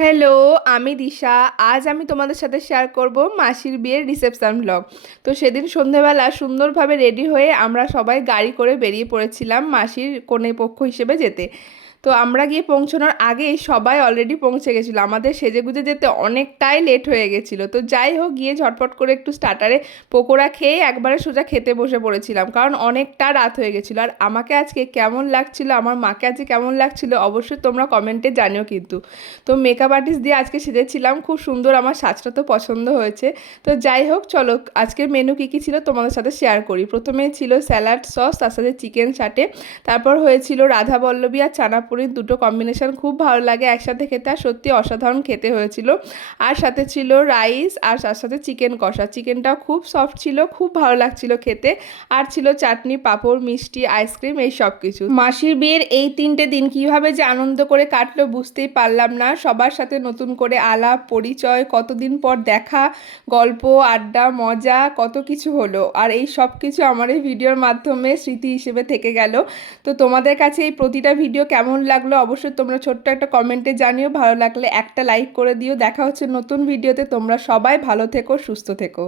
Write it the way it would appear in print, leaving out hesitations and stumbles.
Hello, আমি দিশা। আজ আমি তোমাদের সাথে শেয়ার করব মাসির বিয়ের রিসেপশন ব্লগ। তো সেদিন সন্ধেবেলা সুন্দরভাবে রেডি হয়ে আমরা সবাই গাড়ি করে বেরিয়ে পড়েছিলাম মাসির কনে পক্ষ হিসেবে যেতে। তো আমরা গিয়ে পৌঁছানোর আগেই সবাই অলরেডি পৌঁছে গেছিলো, আমাদের সেজেগুজে যেতে অনেকটাই লেট হয়ে গেছিলো। তো যাই হোক, গিয়ে ঝটপট করে একটু স্টার্টারে পকোড়া খেয়ে একবারে সোজা খেতে বসে পড়েছিলাম, কারণ অনেকটা রাত হয়ে গেছিলো। আর আমাকে আজকে কেমন লাগছিলো, আমার মাকে আজকে কেমন লাগছিলো, অবশ্যই তোমরা কমেন্টে জানিও কিন্তু। তো মেকআপ আর্টিস্ট দিয়ে আজকে সেজেছিলাম, খুব সুন্দর, আমার সাজটা তো পছন্দ হয়েছে। তো যাই হোক, চলো আজকের মেনু কী কী ছিল তোমাদের সাথে শেয়ার করি। প্রথমে ছিল স্যালাড সস, তার সাথে চিকেন চাটে। তারপর হয়েছিল রাধা বল্লভী আর চানাপুরির দুটো কম্বিনেশন, খুব ভালো লাগে একসাথে খেতে, আর সত্যি অসাধারণ খেতে হয়েছিল। আর সাথে ছিল রাইস, আর তার সাথে চিকেন কষা। চিকেনটাও খুব সফট ছিল, খুব ভালো লাগছিল খেতে। আর ছিল চাটনি, পাঁপড়, মিষ্টি, আইসক্রিম, এই সব কিছু। মাসির বিয়ের এই 3টে দিন কিভাবে যে আনন্দ করে কাটলো বুঝতেই পারলাম না। সবার সাথে নতুন করে আলাপ পরিচয়, কতদিন পর দেখা, গল্প, আড্ডা, মজা, কত কিছু হলো। আর এই সব কিছু আমার এই ভিডিওর মাধ্যমে স্মৃতি হিসেবে থেকে গেল। তো তোমাদের কাছে এই প্রতিটা ভিডিও কেমন লাগলো অবশ্যই তোমরা ছোট্ট একটা কমেন্টে জানিও। ভালো লাগলে একটা লাইক করে দিও। দেখা হচ্ছে নতুন ভিডিওতে। তোমরা সবাই ভালো থেকো, সুস্থ থেকো।